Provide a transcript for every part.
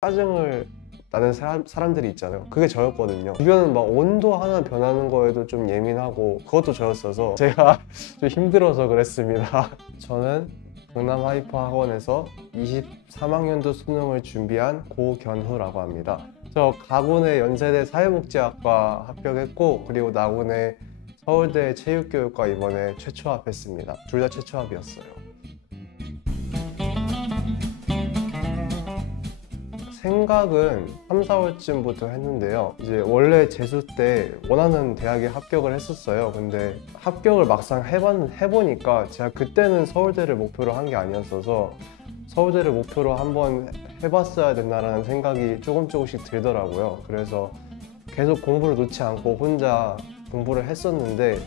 짜증을 나는 사람들이 있잖아요. 그게 저였거든요. 주변은 막 온도 하나 변하는 거에도 좀 예민하고 그것도 저였어서 제가 좀 힘들어서 그랬습니다. 저는 경남 하이퍼 학원에서 23학년도 수능을 준비한 고견후라고 합니다. 저 가군의 연세대 사회복지학과 합격했고, 그리고 나군의 서울대 체육교육과 이번에 최초합했습니다. 둘 다 최초합이었어요. 생각은 3, 4월쯤부터 했는데요. 이제 원래 재수 때 원하는 대학에 합격을 했었어요. 근데 합격을 막상 해보니까 제가 그때는 서울대를 목표로 한 게 아니었어서 서울대를 목표로 한번 해봤어야 된다라는 생각이 조금씩 들더라고요. 그래서 계속 공부를 놓지 않고 혼자 공부를 했었는데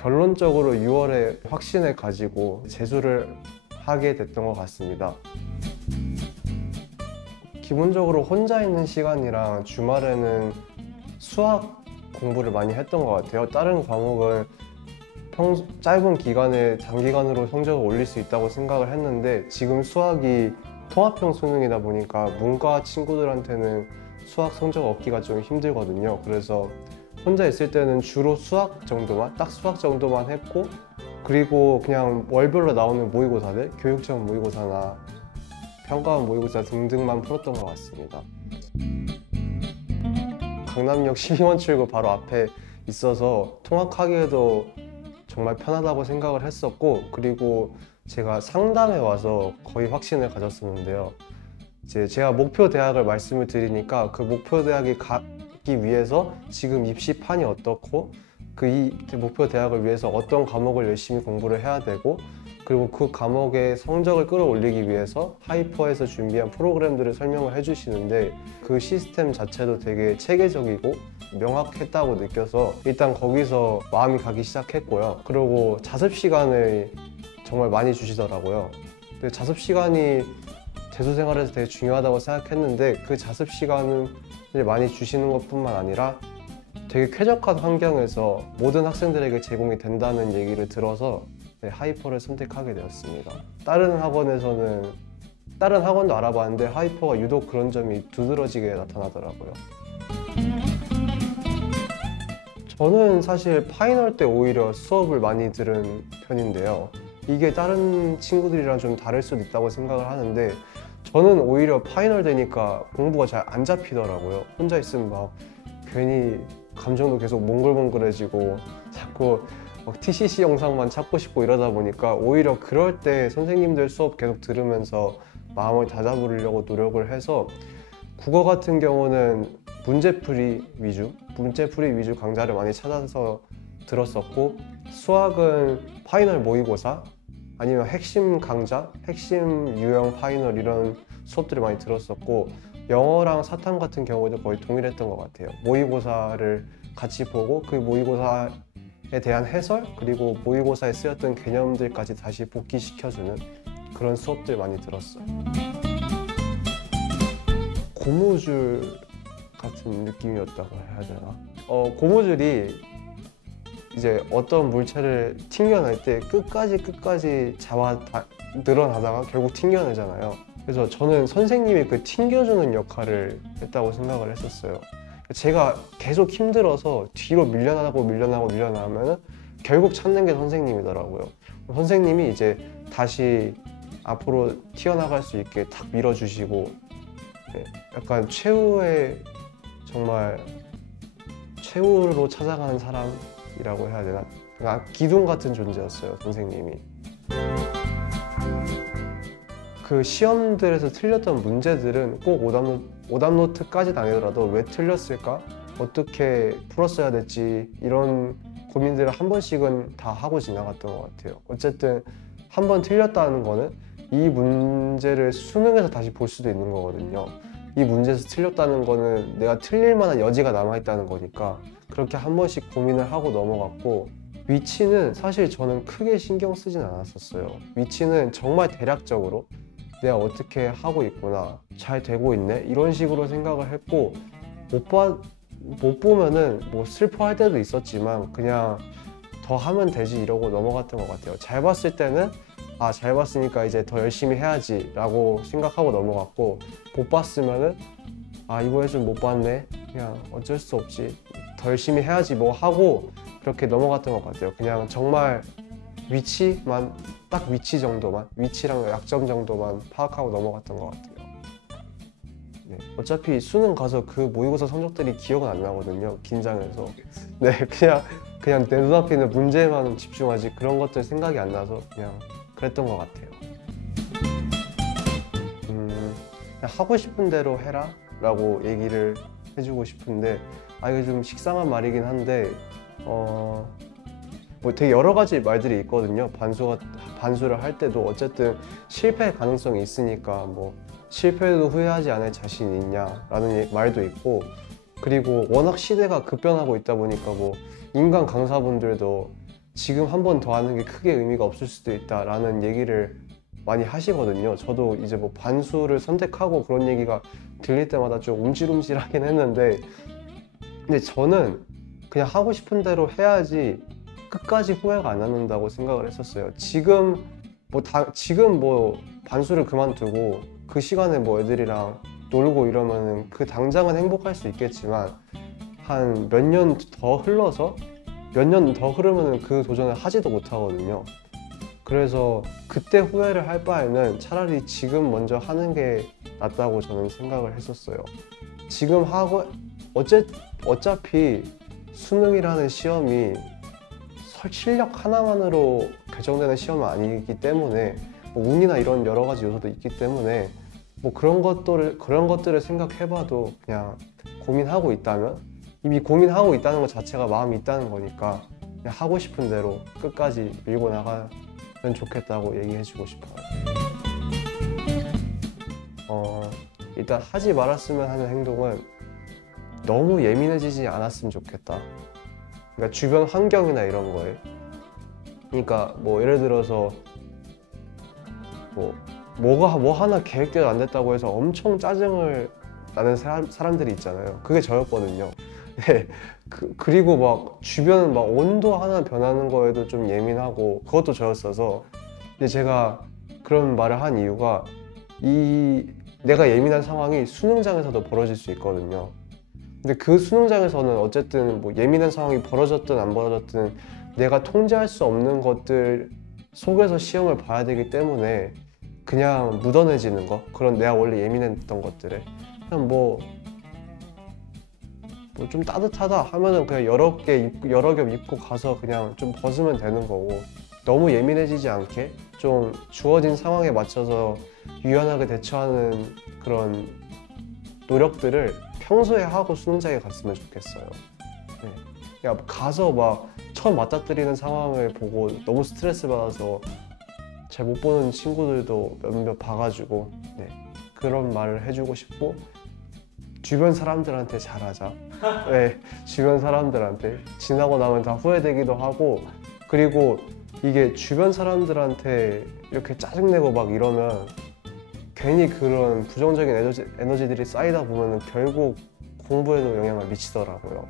결론적으로 6월에 확신을 가지고 재수를 하게 됐던 것 같습니다. 기본적으로 혼자 있는 시간이랑 주말에는 수학 공부를 많이 했던 것 같아요. 다른 과목은 짧은 기간에 단기간으로 성적을 올릴 수 있다고 생각을 했는데, 지금 수학이 통합형 수능이다 보니까 문과 친구들한테는 수학 성적 얻기가 좀 힘들거든요. 그래서 혼자 있을 때는 주로 수학 정도만, 딱 수학 정도만 했고, 그리고 그냥 월별로 나오는 모의고사들, 교육청 모의고사나 평가원 모의고사 등등만 풀었던 것 같습니다. 강남역 12번 출구 바로 앞에 있어서 통학하기에도 정말 편하다고 생각을 했었고, 그리고 제가 상담에 와서 거의 확신을 가졌었는데요. 이제 제가 목표 대학을 말씀을 드리니까 그 목표 대학에 가기 위해서 지금 입시판이 어떻고, 이 목표 대학을 위해서 어떤 과목을 열심히 공부를 해야 되고, 그리고 그 과목의 성적을 끌어올리기 위해서 하이퍼에서 준비한 프로그램들을 설명을 해주시는데, 그 시스템 자체도 되게 체계적이고 명확했다고 느껴서 일단 거기서 마음이 가기 시작했고요. 그리고 자습 시간을 정말 많이 주시더라고요. 근데 자습 시간이 재수 생활에서 되게 중요하다고 생각했는데, 그 자습 시간을 많이 주시는 것뿐만 아니라 되게 쾌적한 환경에서 모든 학생들에게 제공이 된다는 얘기를 들어서 하이퍼를 선택하게 되었습니다. 다른 학원도 알아봤는데 하이퍼가 유독 그런 점이 두드러지게 나타나더라고요. 저는 사실 파이널 때 오히려 수업을 많이 들은 편인데요. 이게 다른 친구들이랑 좀 다를 수도 있다고 생각을 하는데, 저는 오히려 파이널 되니까 공부가 잘 안 잡히더라고요. 혼자 있으면 막 괜히 감정도 계속 몽글몽글해지고 자꾸 TCC 영상만 찾고 싶고 이러다 보니까 오히려 그럴 때 선생님들 수업 계속 들으면서 마음을 다잡으려고 노력을 해서, 국어 같은 경우는 문제풀이 위주 강좌를 많이 찾아서 들었었고, 수학은 파이널 모의고사 아니면 핵심 강좌, 핵심 유형 파이널 이런 수업들을 많이 들었었고, 영어랑 사탐 같은 경우도 거의 동일했던 것 같아요. 모의고사를 같이 보고 그 모의고사에 대한 해설, 그리고 모의고사에 쓰였던 개념들까지 다시 복기시켜주는 그런 수업들 많이 들었어요. 고무줄 같은 느낌이었다고 해야 되나? 고무줄이 이제 어떤 물체를 튕겨낼 때 끝까지 늘어나다가 결국 ting겨내잖아요. 그래서 저는 선생님이 그 튕겨주는 역할을 했다고 생각을 했었어요. 제가 계속 힘들어서 뒤로 밀려나면 결국 찾는 게 선생님이더라고요. 선생님이 이제 다시 앞으로 튀어나갈 수 있게 탁 밀어주시고, 약간 최후로 찾아가는 사람이라고 해야 되나? 그러니까 기둥 같은 존재였어요, 선생님이. 그 시험들에서 틀렸던 문제들은 꼭 오답노트까지는 아니더라도 왜 틀렸을까? 어떻게 풀었어야 됐지? 이런 고민들을 한 번씩은 다 하고 지나갔던 것 같아요. 어쨌든 한 번 틀렸다는 거는 이 문제를 수능에서 다시 볼 수도 있는 거거든요. 이 문제에서 틀렸다는 거는 내가 틀릴 만한 여지가 남아있다는 거니까 그렇게 한 번씩 고민을 하고 넘어갔고, 위치는 사실 저는 크게 신경 쓰진 않았었어요. 위치는 정말 대략적으로 내가 어떻게 하고 있구나, 잘 되고 있네, 이런 식으로 생각을 했고, 못 보면은 뭐 슬퍼할 때도 있었지만 그냥 더 하면 되지 이러고 넘어갔던 것 같아요. 잘 봤을 때는 아, 잘 봤으니까 이제 더 열심히 해야지 라고 생각하고 넘어갔고, 못 봤으면은 아, 이번에 좀 못 봤네, 그냥 어쩔 수 없지, 더 열심히 해야지 뭐 하고 그렇게 넘어갔던 것 같아요. 그냥 정말 위치만, 딱 위치 정도만, 위치랑 약점 정도만 파악하고 넘어갔던 것 같아요. 네, 어차피 수능 가서 그 모의고사 성적들이 기억은 안 나거든요, 긴장해서. 네, 그냥 내 눈앞에 있는 문제만 집중하지 그런 것들 생각이 안 나서 그냥 그랬던 것 같아요. 그냥 하고 싶은 대로 해라 라고 얘기를 해주고 싶은데, 아, 이게 좀 식상한 말이긴 한데, 뭐 되게 여러 가지 말들이 있거든요. 반수를 할 때도 어쨌든 실패 가능성이 있으니까 뭐 실패해도 후회하지 않을 자신이 있냐라는 말도 있고, 그리고 워낙 시대가 급변하고 있다 보니까 뭐 인간 강사분들도 지금 한 번 더 하는 게 크게 의미가 없을 수도 있다라는 얘기를 많이 하시거든요. 저도 이제 뭐 반수를 선택하고 그런 얘기가 들릴 때마다 좀 움찔움찔하긴 했는데, 근데 저는 그냥 하고 싶은 대로 해야지 끝까지 후회가 안 남는다고 생각을 했었어요. 지금 뭐 반수를 그만두고 그 시간에 뭐 애들이랑 놀고 이러면은 그 당장은 행복할 수 있겠지만, 한 몇 년 더 흐르면은 그 도전을 하지도 못하거든요. 그래서 그때 후회를 할 바에는 차라리 지금 먼저 하는 게 낫다고 저는 생각을 했었어요. 지금 하고 어차피 수능이라는 시험이 실력 하나만으로 결정되는 시험은 아니기 때문에, 뭐 운이나 이런 여러 가지 요소도 있기 때문에, 뭐 그런 것들을 생각해봐도 그냥 고민하고 있다면, 이미 고민하고 있다는 것 자체가 마음이 있다는 거니까 그냥 하고 싶은 대로 끝까지 밀고 나가면 좋겠다고 얘기해주고 싶어요. 일단 하지 말았으면 하는 행동은 너무 예민해지지 않았으면 좋겠다. 그러니까 주변 환경이나 이런 거에, 그러니까 뭐 예를 들어서 뭐 하나 계획대로 안 됐다고 해서 엄청 짜증을 나는 사람들이 있잖아요. 그게 저였거든요. 네. 그리고 막 주변 막 온도 하나 변하는 거에도 좀 예민하고, 그것도 저였어서. 근데 제가 그런 말을 한 이유가, 내가 예민한 상황이 수능장에서도 벌어질 수 있거든요. 근데 그 수능장에서는 어쨌든 뭐 예민한 상황이 벌어졌든 안 벌어졌든 내가 통제할 수 없는 것들 속에서 시험을 봐야 되기 때문에, 그냥 묻어내지는 거, 그런 내가 원래 예민했던 것들을 그냥 뭐 좀 따뜻하다 하면은 그냥 여러 겹 입고 가서 그냥 좀 벗으면 되는 거고, 너무 예민해지지 않게 좀 주어진 상황에 맞춰서 유연하게 대처하는 그런 노력들을 평소에 하고 수능장에 갔으면 좋겠어요. 네. 그냥 가서 막 처음 맞닥뜨리는 상황을 보고 너무 스트레스 받아서 잘 못 보는 친구들도 몇몇 봐가지고, 네, 그런 말을 해주고 싶고, 주변 사람들한테 잘하자. 네, 주변 사람들한테 지나고 나면 다 후회되기도 하고, 그리고 이게 주변 사람들한테 이렇게 짜증내고 막 이러면 괜히 그런 부정적인 에너지들이 쌓이다 보면 결국 공부에도 영향을 미치더라고요.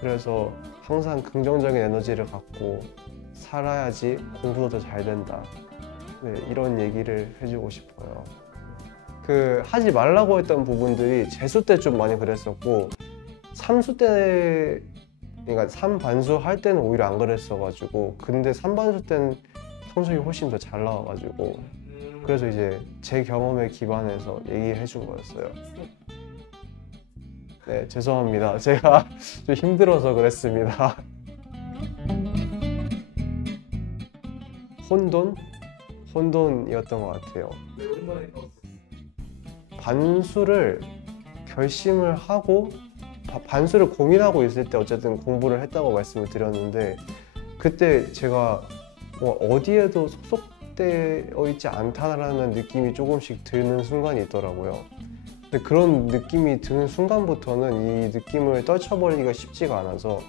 그래서 항상 긍정적인 에너지를 갖고 살아야지 공부도 더 잘 된다. 네, 이런 얘기를 해주고 싶어요. 하지 말라고 했던 부분들이 재수 때 좀 많이 그랬었고, 삼수 때, 그러니까 3반수 할 때는 오히려 안 그랬어가지고, 근데 3반수 때는 성적이 훨씬 더 잘 나와가지고, 그래서 이제 제 경험에 기반해서 얘기해 준 거였어요. 네, 죄송합니다. 제가 좀 힘들어서 그랬습니다. 혼돈이었던 것 같아요. 왜 혼돈이 떴어? 반수를 결심을 하고 반수를 고민하고 있을 때 어쨌든 공부를 했다고 말씀을 드렸는데, 그때 제가 어디에도 소속되어 있지 않다라는 느낌이 조금씩 드는 순간이 있더라고요. 근데 그런 느낌이 드는 순간부터는 이 느낌을 떨쳐버리기가 쉽지가 않아서,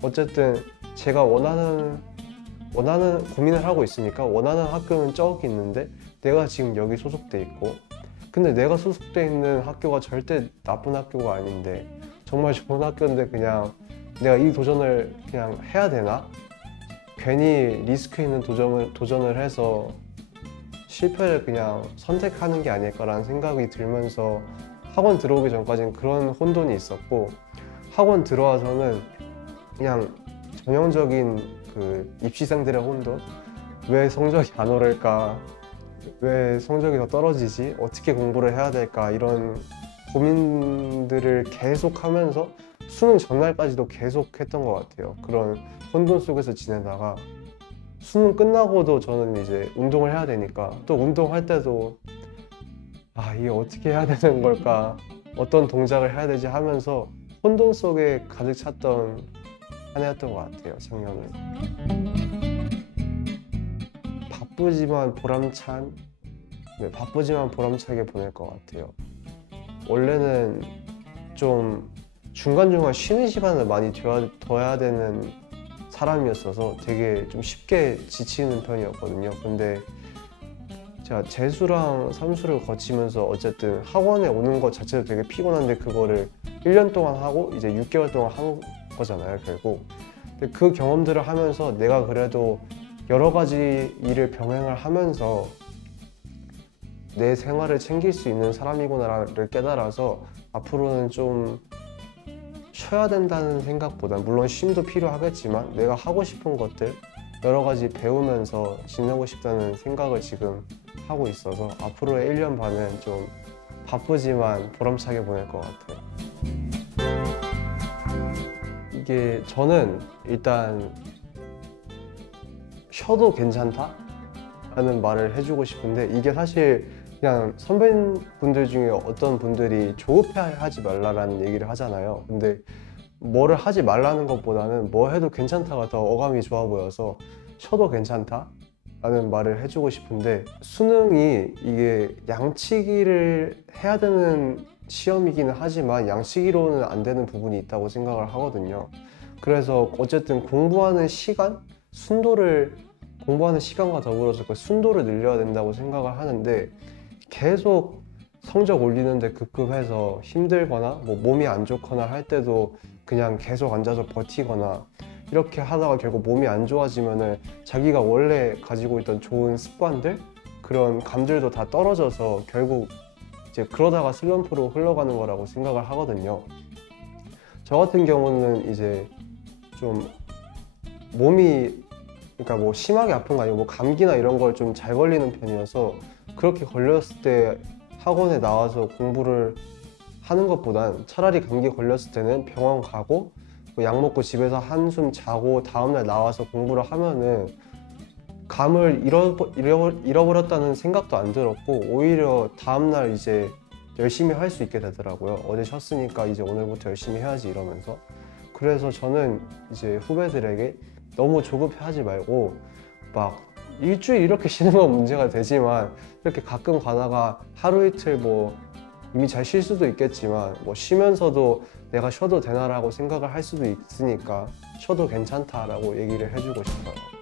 어쨌든 제가 원하는 고민을 하고 있으니까 원하는 학교는 저기 있는데 내가 지금 여기 소속돼 있고, 근데 내가 소속돼 있는 학교가 절대 나쁜 학교가 아닌데 정말 좋은 학교인데 그냥 내가 이 도전을 그냥 해야 되나? 괜히 리스크 있는 도전을 해서 실패를 그냥 선택하는 게 아닐까라는 생각이 들면서 학원 들어오기 전까지는 그런 혼돈이 있었고, 학원 들어와서는 그냥 전형적인 그 입시생들의 혼돈, 왜 성적이 안 오를까, 왜 성적이 더 떨어지지, 어떻게 공부를 해야 될까, 이런 고민들을 계속 하면서 수능 전날까지도 계속 했던 것 같아요. 그런 혼돈 속에서 지내다가 수능 끝나고도 저는 이제 운동을 해야 되니까, 또 운동할 때도 이게 어떻게 해야 되는 걸까, 어떤 동작을 해야 되지 하면서 혼돈 속에 가득 찼던 한 해였던 것 같아요, 작년은. 바쁘지만 보람찬? 네, 바쁘지만 보람차게 보낼 것 같아요. 원래는 좀 중간중간 쉬는 시간을 많이 둬야 되는 사람이었어서 되게 좀 쉽게 지치는 편이었거든요. 근데 제가 재수랑 삼수를 거치면서 어쨌든 학원에 오는 것 자체도 되게 피곤한데, 그거를 1년 동안 하고 이제 6개월 동안 한 거잖아요, 결국. 근데 그 경험들을 하면서 내가 그래도 여러 가지 일을 병행을 하면서 내 생활을 챙길 수 있는 사람이구나를 깨달아서 앞으로는 좀 쉬어야 된다는 생각보다, 물론 쉼도 필요하겠지만 내가 하고 싶은 것들 여러 가지 배우면서 지내고 싶다는 생각을 지금 하고 있어서 앞으로의 1년 반은 좀 바쁘지만 보람차게 보낼 것 같아요. 이게 저는 일단 쉬어도 괜찮다? 라는 말을 해주고 싶은데, 이게 사실 그냥 선배분들 중에 어떤 분들이 조급해하지 말라라는 얘기를 하잖아요. 근데 뭐를 하지 말라는 것보다는 뭐 해도 괜찮다가 더 어감이 좋아 보여서 쉬어도 괜찮다? 라는 말을 해주고 싶은데, 수능이 이게 양치기를 해야 되는 시험이기는 하지만 양치기로는 안 되는 부분이 있다고 생각을 하거든요. 그래서 어쨌든 공부하는 시간, 공부하는 시간과 더불어서 그 순도를 늘려야 된다고 생각을 하는데, 계속 성적 올리는데 급급해서 힘들거나 뭐 몸이 안 좋거나 할 때도 그냥 계속 앉아서 버티거나 이렇게 하다가 결국 몸이 안 좋아지면은 자기가 원래 가지고 있던 좋은 습관들, 그런 감들도 다 떨어져서 결국 이제 그러다가 슬럼프로 흘러가는 거라고 생각을 하거든요. 저 같은 경우는 이제 좀 몸이, 그러니까 뭐 심하게 아픈 거 아니고 뭐 감기나 이런 걸 좀 잘 걸리는 편이어서, 그렇게 걸렸을 때 학원에 나와서 공부를 하는 것보단 차라리 감기 걸렸을 때는 병원 가고 약 먹고 집에서 한숨 자고 다음날 나와서 공부를 하면은 감을 잃어버렸다는 생각도 안 들었고, 오히려 다음날 이제 열심히 할 수 있게 되더라고요. 어제 쉬었으니까 이제 오늘부터 열심히 해야지 이러면서. 그래서 저는 이제 후배들에게 너무 조급해하지 말고, 막 일주일 이렇게 쉬는 건 문제가 되지만 이렇게 가끔 가다가 하루 이틀 뭐 이미 잘 쉴 수도 있겠지만 뭐 쉬면서도 내가 쉬어도 되나라고 생각을 할 수도 있으니까 쉬어도 괜찮다라고 얘기를 해주고 싶어요.